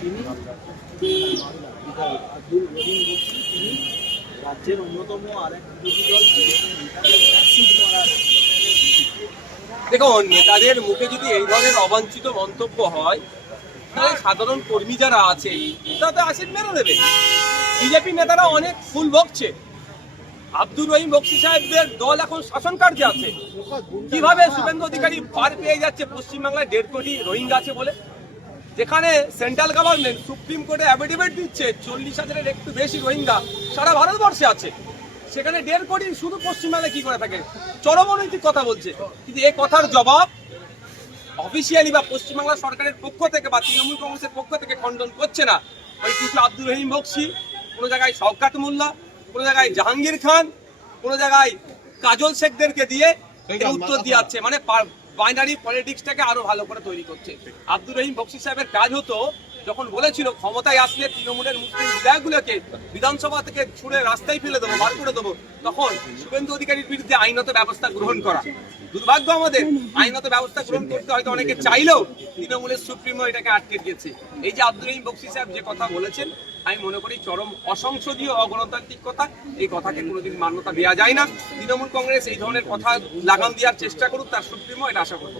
তিনি আব্দুল রহিম বক্সি তিনি রাজ্যের অন্যতম আরেক বিরোধী দল দেখুন নেতাদের মুখে যদি এই ধরনের অবাঞ্ছিত মন্তব্য হয়, তাহলে সাধারণ কর্মী যারা আছে তারা তো আসিন মেরে দেবে। বিজেপি নেতারা অনেক ফুল বকছে। আব্দুর রহিম বক্সি সাহেবদের দল এখন শাসন কার্যে আছে। কীভাবে শুভেন্দু অধিকারী পার পেয়ে যাচ্ছে পশ্চিমবাংলায় দেড় কোটি রোহিঙ্গা আছে বলে? যেখানে সেন্ট্রাল গভর্নমেন্ট সুপ্রিম কোর্টে অ্যাফিডেভিট দিচ্ছে চল্লিশ হাজারের একটু বেশি রোহিঙ্গা সারা ভারতবর্ষে আছে। সেখানে দেড় কোটি শুধু পশ্চিমবাংলায় কি করে থাকে? চরমনৈতিক কথা বলছে। কিন্তু এই কথার জবাব অফিসিয়ালি বা পশ্চিমবাংলা সরকারের পক্ষ থেকে বা তৃণমূল কংগ্রেসের পক্ষ থেকে খণ্ডন করছে না। ওই কিছু আব্দুল রহিম বক্সি কোনো জায়গায় শওকাত মোল্লা কোনো জায়গায় জাহাঙ্গীর খান কোনো জায়গায় কাজল শেখদেরকে দিয়ে উত্তর দিয়ে যাচ্ছে মানে বাইনারি পলিটিক্সটাকে আরও ভালো করে তৈরি করছে। আব্দুর রহিম বক্সি সাহেবের কাজ হতো যখন বলেছিল, ক্ষমতায় আসলে তৃণমূলের মুসলিম বিধায়কগুলোকে বিধানসভা থেকে ছুড়ে রাস্তায় ফেলে দেবো, বার করে দেবো, তখন শুভেন্দু অধিকারীর বিরুদ্ধে আইনত ব্যবস্থা গ্রহণ করা। দুর্ভাগ্য আমাদের। আইনত ব্যবস্থা গ্রহণ করতে হয়তো অনেকে চাইলেও তৃণমূলের সুপ্রিমো এটাকে আটকে দিয়েছে। এই যে আব্দুল রহিম বক্সি সাহেব যে কথা বলেছেন, আমি মনে করি চরম অসংসদীয় অগণতান্ত্রিক কথা। এই কথাকে কোনোদিন মান্যতা দেওয়া যায় না। তৃণমূল কংগ্রেস এই ধরনের কথা লাগাম দেওয়ার চেষ্টা করুক, তার সুপ্রিমো, এটা আশা করব।